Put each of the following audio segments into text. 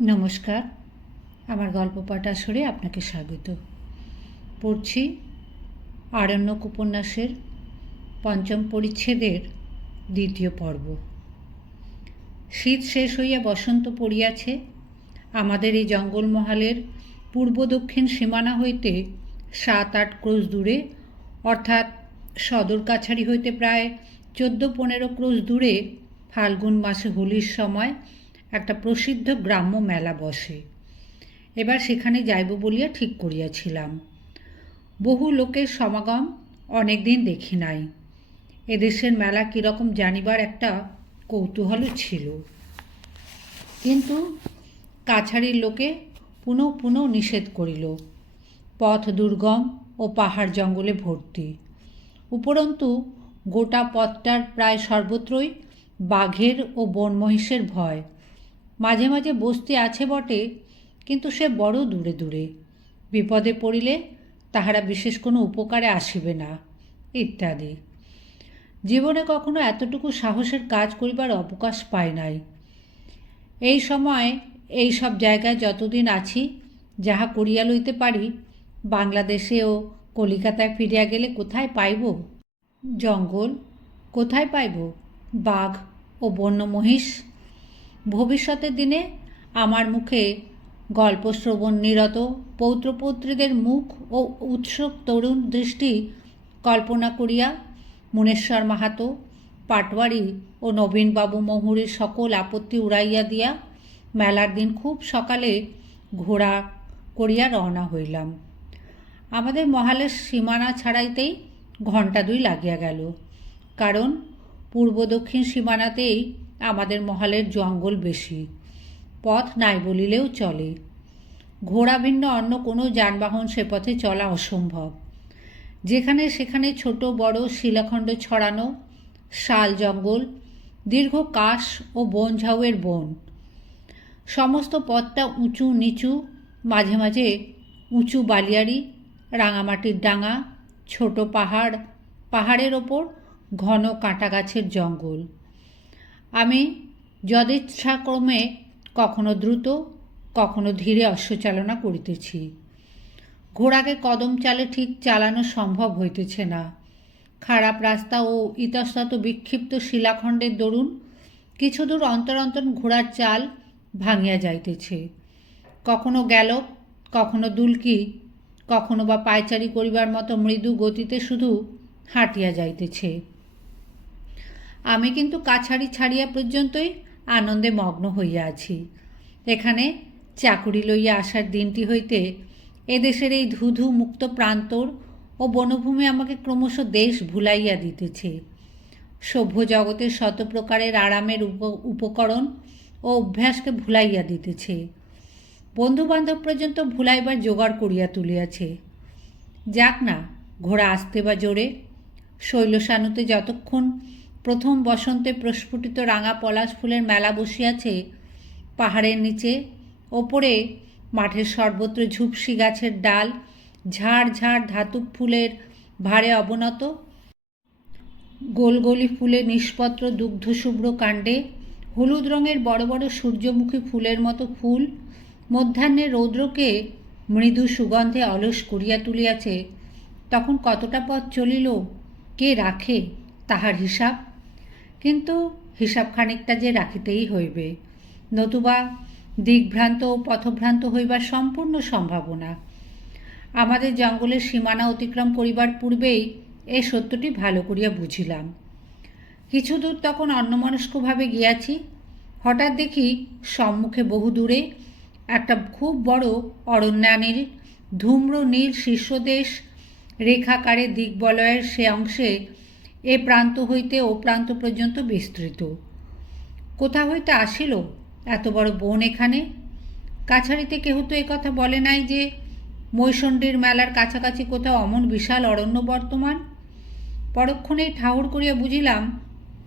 নমস্কার, আমার গল্প পাঠ আসরে আপনাকে স্বাগত। পড়ছি আরণ্যক উপন্যাসের পঞ্চম পরিচ্ছেদের দ্বিতীয় পর্ব। শীত শেষ হইয়া বসন্ত পড়িয়াছে। আমাদের এই জঙ্গলমহলের পূর্ব দক্ষিণ সীমানা হইতে 7-8 ক্রোশ দূরে, অর্থাৎ সদর কাছারি হইতে প্রায় 14-15 ক্রোশ দূরে ফাল্গুন মাসে হোলির সময় একটা প্রসিদ্ধ গ্রাম্য মেলা বসে। এবার সেখানে যাইব বলিয়া ঠিক করিয়াছিলাম। বহু লোকের সমাগম অনেক দিন দেখি নাই। এদেশের মেলা কীরকম জানিবার একটা কৌতূহলও ছিল, কিন্তু কাছারির লোকে পুনঃ পুনঃ নিষেধ করিল। পথ দুর্গম ও পাহাড় জঙ্গলে ভর্তি। উপরন্তু গোটা পথটার প্রায় সর্বত্রই বাঘের ও বন মহিষের ভয়। মাঝে মাঝে বস্তি আছে বটে, কিন্তু সে বড় দূরে দূরে। বিপদে পড়িলে তাহারা বিশেষ কোনো উপকারে আসিবে না, ইত্যাদি। জীবনে কখনো এতটুকু সাহসের কাজ করিবার অবকাশ পাই নাই। এই সময় এই সব জায়গায় যতদিন আছি, যাহা করিয়া লইতে পারি, বাংলাদেশে ও কলিকাতায় ফিরিয়া গেলে কোথায় পাইব জঙ্গল, কোথায় পাইব বাঘ ও বন্য মহিষ? ভবিষ্যতের দিনে আমার মুখে গল্প শ্রবণ নিরত পৌত্রপৌত্রীদের মুখ ও উৎসুক তরুণ দৃষ্টি কল্পনা করিয়া মুনেশ্বর মাহাতো, পাটওয়ারি ও নবীনবাবু মহুরীর সকল আপত্তি উড়াইয়া দিয়া মেলার দিন খুব সকালে ঘোড়া করিয়া রওনা হইলাম। আমাদের মহালের সীমানা ছাড়াইতেই 2 ঘণ্টা লাগিয়া গেল, কারণ পূর্ব দক্ষিণ সীমানাতেই আমাদের মহালের জঙ্গল বেশি। পথ নাই বলিলেও চলে। ঘোড়া ভিন্ন অন্য কোনো যানবাহন সে পথে চলা অসম্ভব। যেখানে সেখানে ছোট বড় শিলাখণ্ড ছড়ানো শাল জঙ্গল, দীর্ঘ কাশ ও বনঝাউয়ের বন। সমস্ত পথটা উঁচু নিচু, মাঝে মাঝে উঁচু বালিয়াড়ি, রাঙামাটির ডাঙা, ছোট পাহাড়, পাহাড়ের ওপর ঘন কাঁটা গাছের জঙ্গল। আমি যদিচ্ছাক্রমে কখনো দ্রুত কখনো ধীরে অশ্বচালনা করিতেছি। ঘোড়াকে কদম চালে ঠিক চালানো সম্ভব হইতেছে না। খারাপ রাস্তা ও ইতস্তত বিক্ষিপ্ত শিলাখণ্ডের দরুন কিছু দূর অন্তর অন্তর ঘোড়ার চাল ভাঙিয়া যাইতেছে। কখনো গ্যালপ, কখনো দুলকি, কখনো বা পায়চারি করিবার মতো মৃদু গতিতে শুধু হাঁটিয়া যাইতেছে। আমি কিন্তু কাছারি ছাড়িয়া পর্যন্তই আনন্দে মগ্ন হইয়া আছি। এখানে চাকুরি লইয়া আসার দিনটি হইতে এদেশের এই ধুধু মুক্ত প্রান্তর ও বনভূমি আমাকে ক্রমশ দেশ ভুলাইয়া দিতেছে। সভ্য জগতের শত প্রকারের আরামের উপকরণ ও অভ্যাসকে ভুলাইয়া দিতেছে। বন্ধুবান্ধব পর্যন্ত ভুলাইবার জোগাড় করিয়া তুলিয়াছে। যাক না, ঘোড়া আসতে বা জোরে। শৈলসানুতে যতক্ষণ প্রথম বসন্তে প্রস্ফুটিত রাঙা পলাশ ফুলের মেলা বসিয়াছে, পাহাড়ের নিচে ওপরে মাঠের সর্বত্র ঝুপসি গাছের ডাল ঝাড় ঝাড় ধাতব ফুলের ভারে অবনত, গোলগলি ফুলে নিষ্পত্র দুগ্ধশুভ্র কাণ্ডে হলুদ রঙের বড় বড় সূর্যমুখী ফুলের মতো ফুল মধ্যাহ্নের রৌদ্রকে মৃদু সুগন্ধে অলস করিয়া তুলিয়াছে। তখন কতটা পথ চলিল কে রাখে তাহার হিসাব? কিন্তু হিসাব খানিকটা যে রাখিতেই হইবে, নতুবা দিকভ্রান্ত ও পথভ্রান্ত হইবার সম্পূর্ণ সম্ভাবনা। আমাদের জঙ্গলের সীমানা অতিক্রম করিবার পূর্বেই এ সত্যটি ভালো করিয়া বুঝিলাম। কিছু দূর তখন অন্যমনস্কভাবে গিয়াছি। হঠাৎ দেখি সম্মুখে বহু দূরে একটা খুব বড় অরণ্যানীর ধূম্র নীল শীর্ষদেশ রেখাকারে দিগ্বলয়ের সে অংশে এ প্রান্ত হইতে ও প্রান্ত পর্যন্ত বিস্তৃত। কোথা হইতে আসিল এত বড় বন এখানে? কাছারিতে কেহ তো একথা বলে নাই যে মৈশণ্ডীর মেলার কাছাকাছি কোথাও অমন বিশাল অরণ্য বর্তমান। পরক্ষণেই ঠাহর করিয়া বুঝিলাম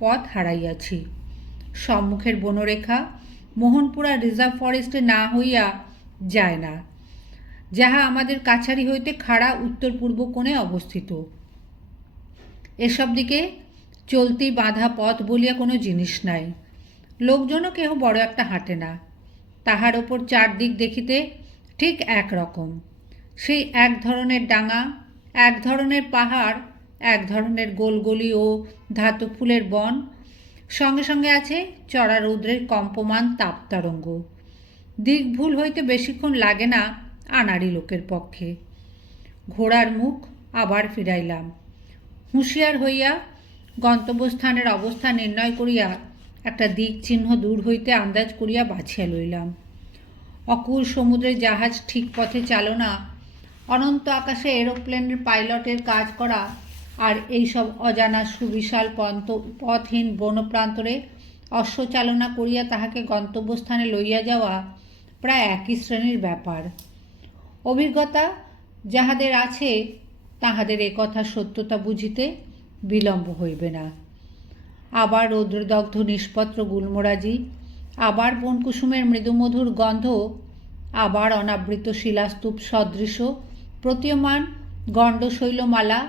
পথ হারাইয়াছি। সম্মুখের বনরেখা মোহনপুরা রিজার্ভ ফরেস্টে না হইয়া যায় না, যাহা আমাদের কাছারি হইতে খাড়া উত্তর পূর্ব কোণে অবস্থিত। এসব দিকে চলতি বাঁধা পথ বলিয়া কোনো জিনিস নাই। লোকজনও কেহ বড় একটা হাঁটে না। তাহার ওপর চারদিক দেখিতে ঠিক একরকম। সেই এক ধরনের ডাঙা, এক ধরনের পাহাড়, এক ধরনের গোলগলি ও ধাতু ফুলের বন, সঙ্গে সঙ্গে আছে চড়া রৌদ্রের কম্পমান তাপতরঙ্গ। দিক ভুল হইতে বেশিক্ষণ লাগে না আনাড়ি লোকের পক্ষে। ঘোড়ার মুখ আবার ফিরাইলাম। হুঁশিয়ার হইয়া গন্তব্যস্থানের অবস্থা নির্ণয় করিয়া একটা দিক চিহ্ন দূর হইতে আন্দাজ করিয়া বাছিয়া লইলাম। অকুল সমুদ্রের জাহাজ ঠিক পথে চালনা, অনন্ত আকাশে এরোপ্লেনের পাইলটের কাজ করা আর এইসব অজানা সুবিশাল পথহীন বনপ্রান্তরে অশ্বচালনা করিয়া তাহাকে গন্তব্যস্থানে লইয়া যাওয়া প্রায় একই শ্রেণীর ব্যাপার। অভিজ্ঞতা যাহাদের আছে তাহাদের এ কথা সত্যতা বুঝিতে বিলম্ব হইবে না। আবার রৌদ্রদগ্ধ নিষ্পত্র গুলমরাজি, আবার বনকুসুমের মৃদুমধুর গন্ধ, আবার অনাবৃত শিলাস্তূপ সদৃশ প্রতীয়মান গণ্ডশৈলমালা,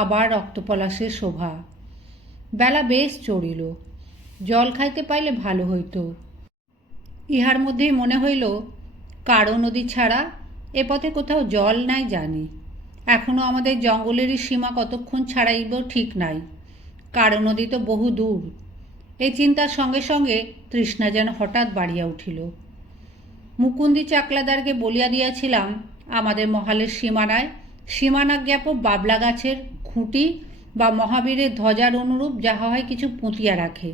আবার রক্তপলাশের শোভা। বেলা বেশ চড়িল। জল খাইতে পাইলে ভালো হইত। ইহার মধ্যেই মনে হইল কারো নদী ছাড়া এ পথে কোথাও জল নাই জানি। এখনও আমাদের জঙ্গলেরই সীমা কতক্ষণ ছাড়াইব ঠিক নাই। কারো নদী তো বহু দূর। এই চিন্তার সঙ্গে সঙ্গে তৃষ্ণা যেন হঠাৎ বাড়িয়া উঠিল। মুকুন্দি চাকলাদারকে বলিয়া দিয়াছিলাম আমাদের মহালের সীমানাজ্ঞাপক বাবলা গাছের খুঁটি বা মহাবীরের ধ্বজার অনুরূপ যাহা হয় কিছু পুঁতিয়া রাখে।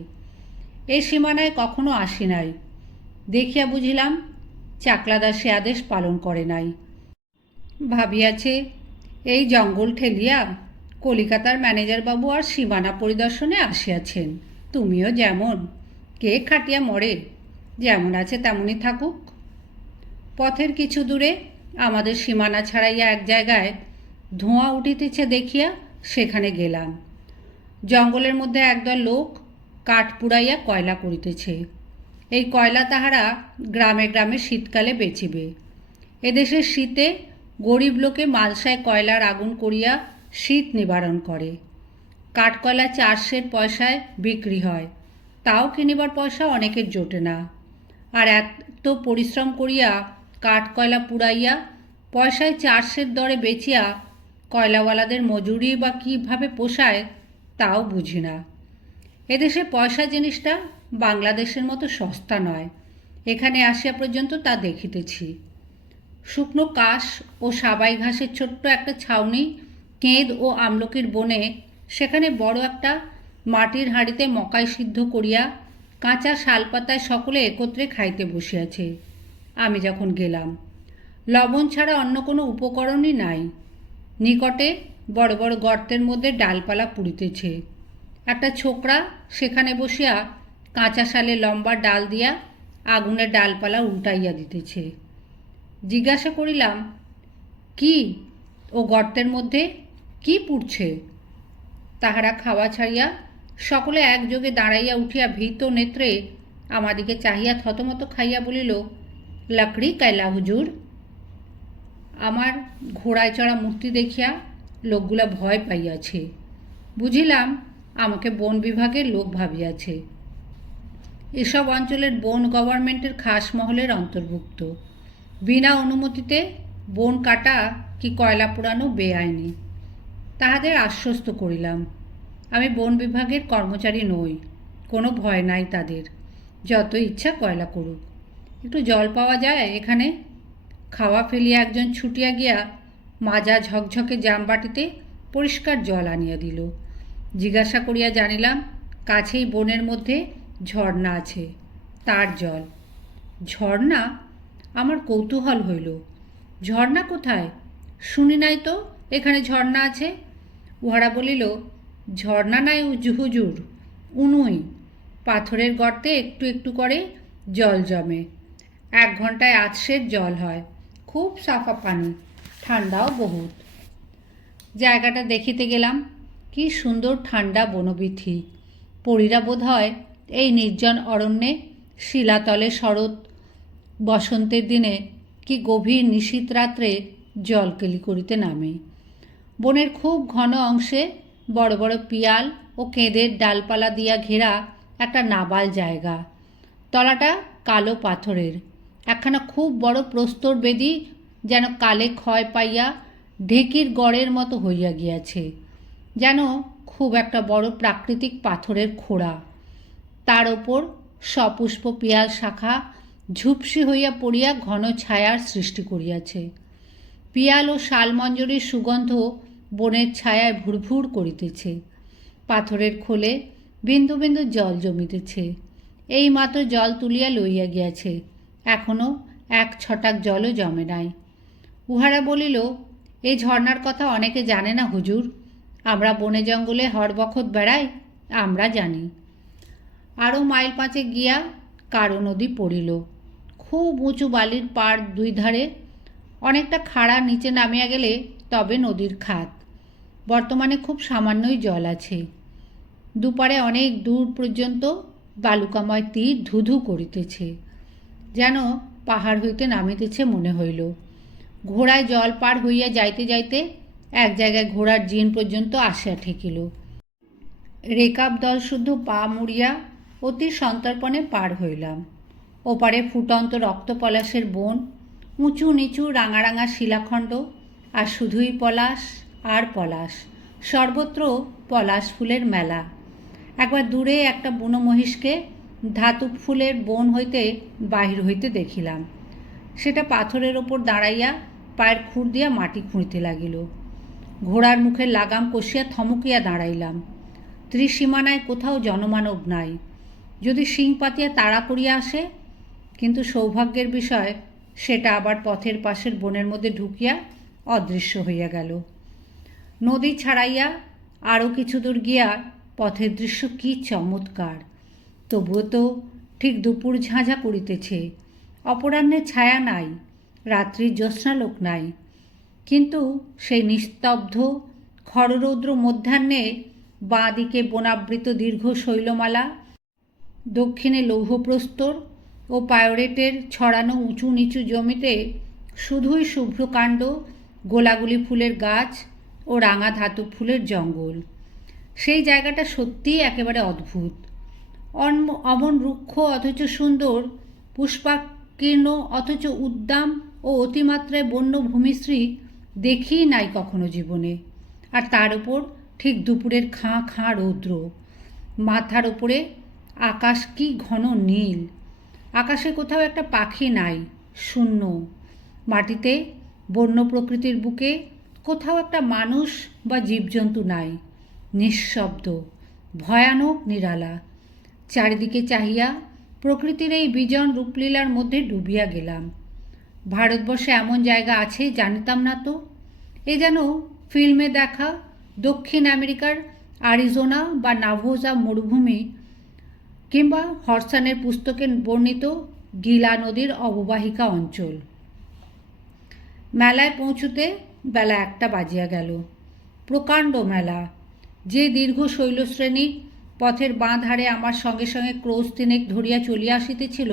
এই সীমানায় কখনো আসি নাই। দেখিয়া বুঝিলাম চাকলাদার সে আদেশ পালন করে নাই। ভাবিয়াছে এই জঙ্গল ঠেলিয়া কলিকাতার ম্যানেজারবাবু আর সীমানা পরিদর্শনে আসিয়াছেন। তুমিও যেমন, কে খাটিয়া মরে, যেমন আছে তেমনই থাকুক। পথের কিছু দূরে আমাদের সীমানা ছাড়াইয়া এক জায়গায় ধোঁয়া উঠিতেছে দেখিয়া সেখানে গেলাম। জঙ্গলের মধ্যে একদল লোক কাঠ পুড়াইয়া কয়লা করিতেছে। এই কয়লা তাহারা গ্রামে গ্রামে শীতকালে বেচিবে। এদেশের শীতে গরিব লোকে মালসায় কয়লার আগুন করিয়া শীত নিবারণ করে। কাঠকয়লা 4 সের পয়সায় বিক্রি হয়, তাও কিনিবার পয়সা অনেকের জোটে না। আর এত পরিশ্রম করিয়া কাঠকয়লা পুড়াইয়া পয়সায় 4 সের দরে বেচিয়া কয়লাওয়ালাদের মজুরি বা কীভাবে পোষায় তাও বুঝি না। এদেশে পয়সা জিনিসটা বাংলাদেশের মতো সস্তা নয়। এখানে আসিয়া পর্যন্ত তা দেখিতেছি। শুকনো কাশ ও সাবাই ঘাসের ছোট্ট একটা ছাউনি, কেঁদ ও আমলকির বনে, সেখানে বড় একটা মাটির হাঁড়িতে মকাই সিদ্ধ করিয়া কাঁচা শালপাতায় সকলে একত্রে খাইতে বসিয়াছে। আমি যখন গেলাম, লবণ ছাড়া অন্য কোনো উপকরণই নাই। নিকটে বড় বড় গর্তের মধ্যে ডালপালা পুড়িতেছে। একটা ছোকরা সেখানে বসিয়া কাঁচা শালে লম্বা ডাল দিয়া আগুনের ডালপালা উল্টাইয়া দিতেছে। জিজ্ঞাসা করিলাম, কি ও গর্তের মধ্যে কি পুড়ছে? তাহারা খাওয়া ছাড়িয়া সকলে একযোগে দাঁড়াইয়া উঠিয়া ভীত নেত্রে আমাদিকে চাহিয়া থতমত খাইয়া বলিল, লাকড়ি কায়লা হুজুর। আমার ঘোড়ায় চড়া মূর্তি দেখিয়া লোকগুলা ভয় পাইয়াছে। বুঝিলাম আমাকে বন বিভাগের লোক ভাবিয়াছে। এসব অঞ্চলের বন গভর্নমেন্টের খাস মহলের অন্তর্ভুক্ত। বিনা অনুমতিতে বন কাটা কি কয়লা পোড়ানো বেআইনি। তাহাদের আশ্বস্ত করিলাম আমি বন বিভাগের কর্মচারী নই, কোনো ভয় নাই তাদের, যত ইচ্ছা কয়লা করুক। একটু জল পাওয়া যায় এখানে? খাওয়া ফেলিয়া একজন ছুটিয়া গিয়া মাজা ঝকঝকে জামবাটিতে পরিষ্কার জল আনিয়া দিল। জিজ্ঞাসা করিয়া জানিলাম কাছেই বনের মধ্যে ঝর্ণা আছে, তার জল। ঝর্ণা? আমার কৌতূহল হইল। ঝর্ণা কোথায়? শুনি নাই তো এখানে ঝর্ণা আছে। উহারা বলিল, ঝর্ণা নাই হুজুর, উনুই। পাথরের গর্তে একটু একটু করে জল জমে। 1 ঘন্টায় 8 সের জল হয়। খুব সাফা পানি, ঠান্ডাও বহুত। জায়গাটা দেখিতে গেলাম। কি সুন্দর ঠান্ডা বনবীথি। পরীরা বোধ হয় এই নির্জন অরণ্যে শিলাতলে শরৎ বসন্তের দিনে কি গভীর নিশীথ রাত্রে জলকেলি করিতে নামে। বনের খুব ঘন অংশে বড় বড় পিয়াল ও কেঁদের ডালপালা দিয়া ঘেরা একটা নাবাল জায়গা। তলাটা কালো পাথরের, একখানা খুব বড় প্রস্তর বেদি যেন কালে ক্ষয় পাইয়া ঢেকির গড়ের মতো হইয়া গিয়াছে, যেন খুব একটা বড় প্রাকৃতিক পাথরের খোড়া। তার ওপর সপুষ্প পিয়াল শাখা ঝুপসি হইয়া পড়িয়া ঘন ছায়ার সৃষ্টি করিয়াছে। পিয়াল ও শালমঞ্জরির সুগন্ধ বনের ছায়ায় ভুরভুর করিতেছে। পাথরের খোলে বিন্দু বিন্দু জল জমিতেছে। এই মাত্র জল তুলিয়া লইয়া গিয়াছে, এখনও এক ছটাক জলও জমে নাই। উহারা বলিল, এই ঝর্নার কথা অনেকে জানে না হুজুর, আমরা বনে জঙ্গলে হরবখত বেড়াই, আমরা জানি। আরও মাইল পাঁচে গিয়া কারো নদী পড়িল। খুব উঁচু বালির পাড় দুই ধারে, অনেকটা খাড়া নিচে নামিয়া গেলে তবে নদীর খাত। বর্তমানে খুব সামান্যই জল আছে। দুপারে অনেক দূর পর্যন্ত বালুকাময় তীর ধুধু করিতেছে, যেন পাহাড় হইতে নামিতেছে মনে হইল। ঘোড়ায় জল পার হইয়া যাইতে যাইতে এক জায়গায় ঘোড়ার জিন পর্যন্ত আসিয়া ঠেকিল। রেকাব দল শুদ্ধ পা মুড়িয়া অতি সন্তর্পণে পার হইলাম। ওপারে ফুটন্ত রক্তপলাশের বন, উঁচু নিচু রাঙা রাঙা শিলাখণ্ড, আর শুধুই পলাশ আর পলাশ, সর্বত্র পলাশ ফুলের মেলা। একবার দূরে একটা বুনো মহিষকে ধাতু ফুলের বন হইতে বাহির হইতে দেখিলাম। সেটা পাথরের ওপর দাঁড়াইয়া পায়ের খুর দিয়া মাটি খুঁড়িতে লাগিল। ঘোড়ার মুখের লাগাম কষিয়া থমকিয়া দাঁড়াইলাম। ত্রিসীমানায় কোথাও জনমানব নাই, যদি শিং পাতিয়া তাড়া করিয়া আসে। কিন্তু সৌভাগ্যের বিষয়, সেটা আবার পথের পাশের বনের মধ্যে ঢুকিয়া অদৃশ্য হইয়া গেল। নদী ছাড়াইয়া আরও কিছু দূর গিয়া পথের দৃশ্য কী চমৎকার! তবুও তো ঠিক দুপুর ঝাঁঝা করিতেছে, অপরাহ্নের ছায়া নাই, রাত্রির জ্যোৎস্নালোক নাই। কিন্তু সেই নিস্তব্ধ খররৌদ্র মধ্যাহ্নে বাঁ দিকে বনাবৃত দীর্ঘ শৈলমালা, দক্ষিণে লৌহপ্রস্তর ও পায়োরেটের ছড়ানো উঁচু নিচু জমিতে শুধুই শুভ্রকাণ্ড, গোলাগুলি ফুলের গাছ ও রাঙা ধাতব ফুলের জঙ্গল। সেই জায়গাটা সত্যিই একেবারে অদ্ভুত। অমন রুক্ষ অথচ সুন্দর, পুষ্পাকীর্ণ অথচ উদ্দাম ও অতিমাত্রায় বন্য ভূমিশ্রী দেখিই নাই কখনো জীবনে। আর তার ওপর ঠিক দুপুরের খাঁ খাঁ রৌদ্র। মাথার ওপরে আকাশ কি ঘন নীল। আকাশে কোথাও একটা পাখি নাই, শূন্য। মাটিতে বন্য প্রকৃতির বুকে কোথাও একটা মানুষ বা জীবজন্তু নাই, নিঃশব্দ, ভয়ানক নিরালা। চারিদিকে চাহিয়া প্রকৃতির এই বিজন রূপলীলার মধ্যে ডুবিয়া গেলাম। ভারতবর্ষে এমন জায়গা আছে জানিতাম না তো। এ যেন ফিল্মে দেখা দক্ষিণ আমেরিকার আরিজোনা বা নাভোজা মরুভূমি, কিংবা হরসানের পুস্তকে বর্ণিত গিলা নদীর অববাহিকা অঞ্চল। মেলায় পৌঁছুতে বেলা 1টা বাজিয়া গেল। প্রকাণ্ড মেলা। যে দীর্ঘ শৈলশ্রেণী পথের বাঁ ধারে আমার সঙ্গে সঙ্গে ক্রোশ তিনেক ধরিয়া চলিয়া আসিতেছিল,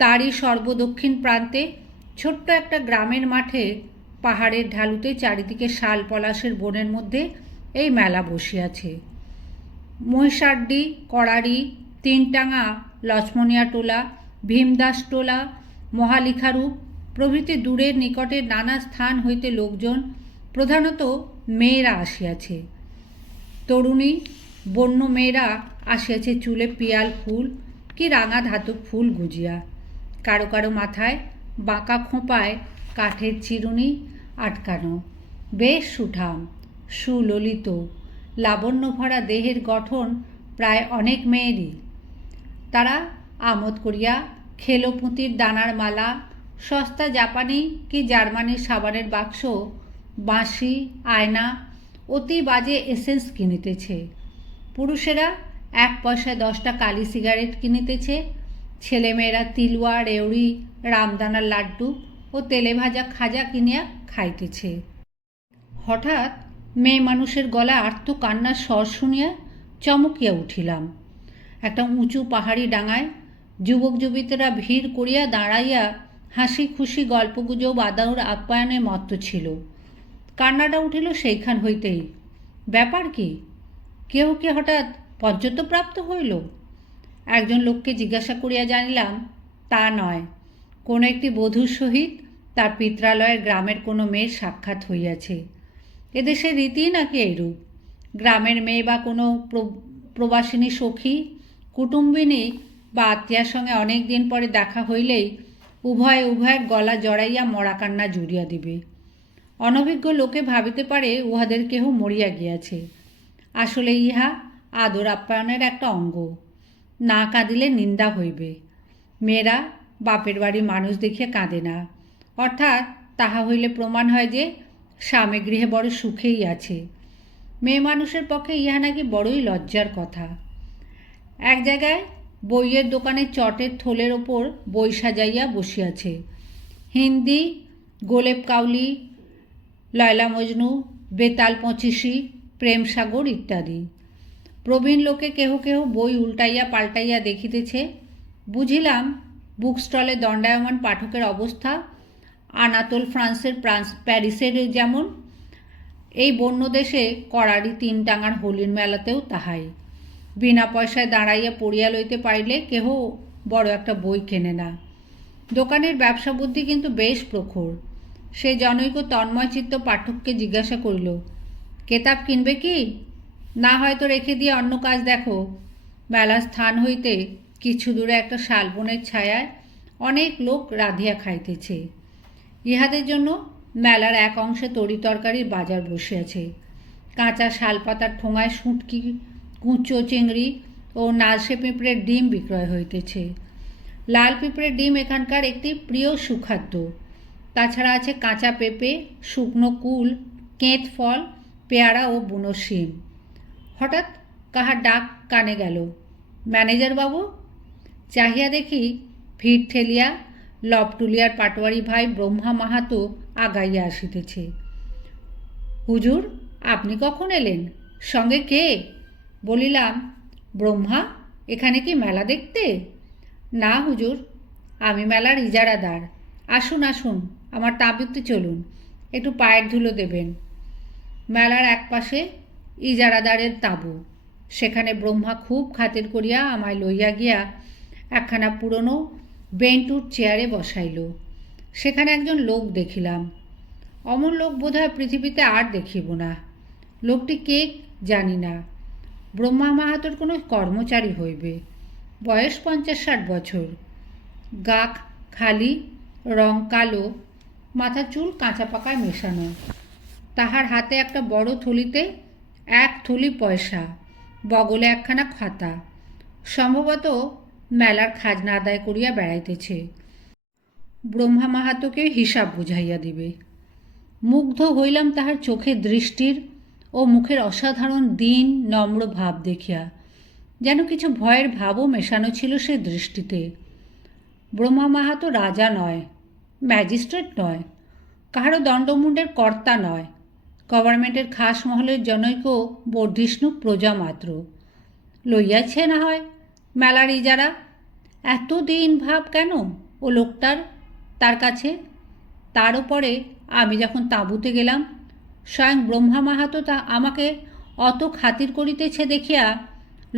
তারই সর্বদক্ষিণ প্রান্তে ছোট্ট একটা গ্রামের মাঠে পাহাড়ের ঢালুতে চারিদিকে শাল পলাশের বনের মধ্যে এই মেলা বসিয়াছে। মহিষাড্ডি, কড়ারি, তিনটাঙা, লক্ষ্মণিয়া টোলা, ভীমদাস টোলা, মহালিখারূপ প্রভৃতি দূরের নিকটের নানা স্থান হইতে লোকজন, প্রধানত মেয়েরা আসিয়াছে। তরুণী বন্য মেয়েরা আসিয়াছে চুলে পিয়াল ফুল কি রাঙা ধাতব ফুল গুজিয়া। কারো কারো মাথায় বাঁকা খোঁপায় কাঠের চিরুনি আটকানো। বেশ সুঠাম, সুললিত, লাবণ্য ভরা দেহের গঠন প্রায় অনেক মেয়েরই। তারা আমোদ করিয়া খেলো পুঁতির দানার মালা, সস্তা জাপানি কি জার্মানির সাবানের বাক্স, বাঁশি, আয়না, অতি বাজে এসেন্স কিনিতেছে। পুরুষেরা 1 পয়সায় 10টা কালি সিগারেট কিনিতেছে। ছেলেমেয়েরা তিলুয়া, রেউড়ি, রামদানার লাড্ডু ও তেলে ভাজা খাজা কিনিয়া খাইতেছে। হঠাৎ মেয়ে মানুষের গলা আর্ত কান্নার স্বর শুনিয়া চমকিয়া উঠিলাম। একটা উঁচু পাহাড়ি ডাঙায় যুবক যুবতীরা ভিড় করিয়া দাঁড়াইয়া হাসি খুশি গল্পগুজব আদাউর আপ্যায়নে মত্ত ছিল। কান্নাটা উঠিল সেইখান হইতেই। ব্যাপার কি? কেহ কি হঠাৎ পর্যন্তপ্রাপ্ত হইল? একজন লোককে জিজ্ঞাসা করিয়া জানিলাম তা নয়, কোনো একটি বধূর সহিত তার পিত্রালয়ের গ্রামের কোনো মেয়ের সাক্ষাৎ হইয়াছে। এদেশের রীতি নাকি এইরূপ। গ্রামের মেয়ে বা কোনো প্রবাসিনী সখী, কুটুম্বিনী বা আত্মীয়ার সঙ্গে অনেক দিন পরে দেখা হইলেই উভয়ের গলা জড়াইয়া মরা কান্না জুড়িয়া দিবে। অনভিজ্ঞ লোকে ভাবিতে পারে উহাদের কেহ মরিয়া গিয়াছে। আসলে ইহা আদর আপ্যায়নের একটা অঙ্গ। না কাঁদিলে নিন্দা হইবে। মেয়েরা বাপের বাড়ির মানুষ দেখিয়া কাঁদে না, অর্থাৎ তাহা হইলে প্রমাণ হয় যে স্বামী গৃহে বড় সুখেই আছে। মেয়ে মানুষের পক্ষে ইহা নাকি বড়ই লজ্জার কথা। এক জায়গায় বইয়ের দোকানে চটের থলের ওপর বই সাজাইয়া বসিয়াছে। হিন্দি, গোলেব কাউলি, লয়লা মজনু, বেতাল পঁচিশি, প্রেম সাগর ইত্যাদি। প্রবীণ লোকে কেহ কেহ বই উল্টাইয়া পাল্টাইয়া দেখিতেছে। বুঝিলাম বুক স্টলে দণ্ডায়মান পাঠকের অবস্থা আনাতোল ফ্রান্সের প্যারিসের যেমন, এই বন্য দেশে কড়ারি 3 টাঙার হোলির মেলাতেও তাহাই। বিনা পয়সায় দাঁড়াইয়া পড়িয়া লইতে পারিলে কেহ বড় একটা বই কেনে না। দোকানের ব্যবসা বুদ্ধি কিন্তু বেশ প্রখর। সে জনৈক তন্ময়চিত্ত পাঠককে জিজ্ঞাসা করিল, কেতাব কিনবে কি? না হয়তো রেখে দিয়ে অন্য কাজ দেখো। মেলার স্থান হইতে কিছু দূরে একটা শালবনের ছায়ায় অনেক লোক রাঁধিয়া খাইতেছে। ইহাদের জন্য মেলার এক অংশে তরিতরকারির বাজার বসিয়াছে। কাঁচা শালপাতার ঠোঙায় শুঁটকি, কুঁচো চিংড়ি ও নালসে পিঁপড়ের ডিম বিক্রয় হইতেছে। লাল পিঁপড়ের ডিম এখানকার একটি প্রিয় সুখাদ্য। তাছাড়া আছে কাঁচা পেঁপে, শুকনো কুল, কেঁত ফল, পেয়ারা ও বুনো শিম। হঠাৎ কাহার ডাক কানে গেল, ম্যানেজার বাবু। চাহিয়া দেখি ভিড় ঠেলিয়া লবটুলিয়ার পাটোয়ারি ভাই ব্রহ্মা মাহাতো আগাইয়া আসিতেছে। হুজুর, আপনি কখন এলেন? সঙ্গে কে? বলিলাম, ব্রহ্মা, এখানে কি মেলা দেখতে? না হুজুর, আমি মেলার ইজারাদার। আসুন আসুন, আমার তাঁবুতে চলুন, একটু পায়ের ধুলো দেবেন। মেলার একপাশে ইজারাদারের তাঁবু। সেখানে ব্রহ্মা খুব খাতির করিয়া আমায় লইয়া গিয়া একখানা পুরনো বেন্টুর চেয়ারে বসাইল। সেখানে একজন লোক দেখিলাম। অমন লোক বোধহয় পৃথিবীতে আর দেখিব না। লোকটি কে জানি না। ব্রহ্মা মাহাতোর কোনো কর্মচারী হইবে। বয়স 50-60 বছর। গা খালি, রং কালো, মাথা চুল কাঁচা পাকায় মেশানো। তাহার হাতে একটা বড় থলিতে 1 থলি পয়সা, বগলে একখানা খাতা। সম্ভবত মেলার খাজনা আদায় করিয়া বেড়াইতেছে। ব্রহ্মা মাহাতোকে হিসাব বুঝাইয়া দিবে। মুগ্ধ হইলাম তাহার চোখের দৃষ্টির ও মুখের অসাধারণ দীন নম্র ভাব দেখিয়া। যেন কিছু ভয়ের ভাবও মেশানো ছিল সে দৃষ্টিতে। ব্রহ্মা মাহাতো রাজা নয়, ম্যাজিস্ট্রেট নয়, কাহারও দণ্ডমুণ্ডের কর্তা নয়, গভর্নমেন্টের খাস মহলের জনৈক বর্ধিষ্ণু প্রজা মাত্র। লইয়াছে না হয় মেলার ইজারা। এত দিন ভাব কেন ও লোকটার তার কাছে? তার উপরে আমি যখন তাঁবুতে গেলাম, স্বয়ং ব্রহ্মা মাহাতো তা আমাকে অত খাতির করিতেছে দেখিয়া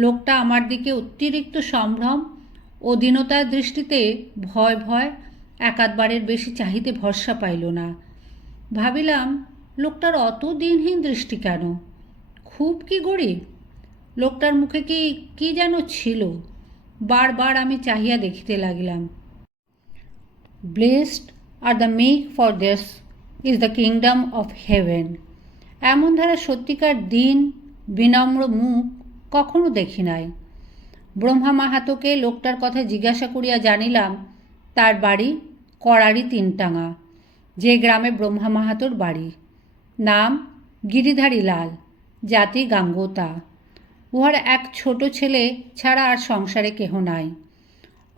লোকটা আমার দিকে অতিরিক্ত সম্ভ্রম ও দীনতার দৃষ্টিতে ভয় ভয় একাধবারের বেশি চাহিতে ভরসা পাইল না। ভাবিলাম, লোকটার অত দিনহীন দৃষ্টি কেন? খুব কি গরিব? লোকটার মুখে কি যেন ছিল। বারবার আমি চাহিয়া দেখিতে লাগিলাম। Blessed are the meek for theirs is the kingdom of heaven. এমন ধারা সত্যিকার দিন বিনম্র মুখ কখনো দেখি নাই। ব্রহ্মা মাহাতোকে লোকটার কথা জিজ্ঞাসা করিয়া জানিলাম তার বাড়ি কড়ারি 3 টাঙা, যে গ্রামে ব্রহ্মা মাহাতোর বাড়ি। নাম গিরিধারী লাল, জাতি গাঙ্গোতা। উহার এক ছোট ছেলে ছাড়া আর সংসারে কেহ নাই।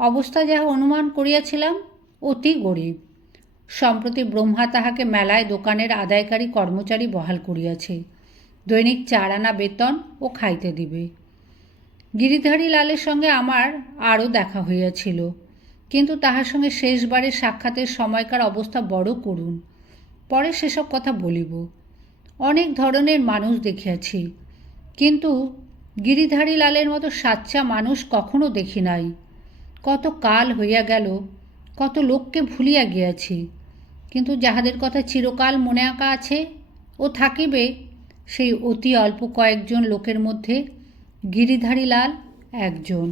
অবস্থা যাহা অনুমান করিয়াছিলাম, অতি গরিব। সম্প্রতি ব্রহ্মা তাহাকে মেলায় দোকানের আদায়কারী কর্মচারী বহাল করিয়াছে। দৈনিক 4 আনা বেতন ও খাইতে দিবে। গিরিধারী লালের সঙ্গে আমার আরও দেখা হইয়াছিল, কিন্তু তাহার সঙ্গে শেষবারের সাক্ষাতের সময়কার অবস্থা বড় করুণ। পরে সেসব কথা বলিব। অনেক ধরনের মানুষ দেখিয়াছি, কিন্তু গিরিধারী লালের মতো সাচ্চা মানুষ কখনো দেখি নাই। কত কাল হইয়া গেল কত লোককে ভুলিয়া গিয়াছি, কিন্তু যাহাদের কথা চিরকাল মনে আঁকা আছে ও থাকিবে, সেই অতি অল্প কয়েকজন লোকের মধ্যে গিরিধারীলাল একজন।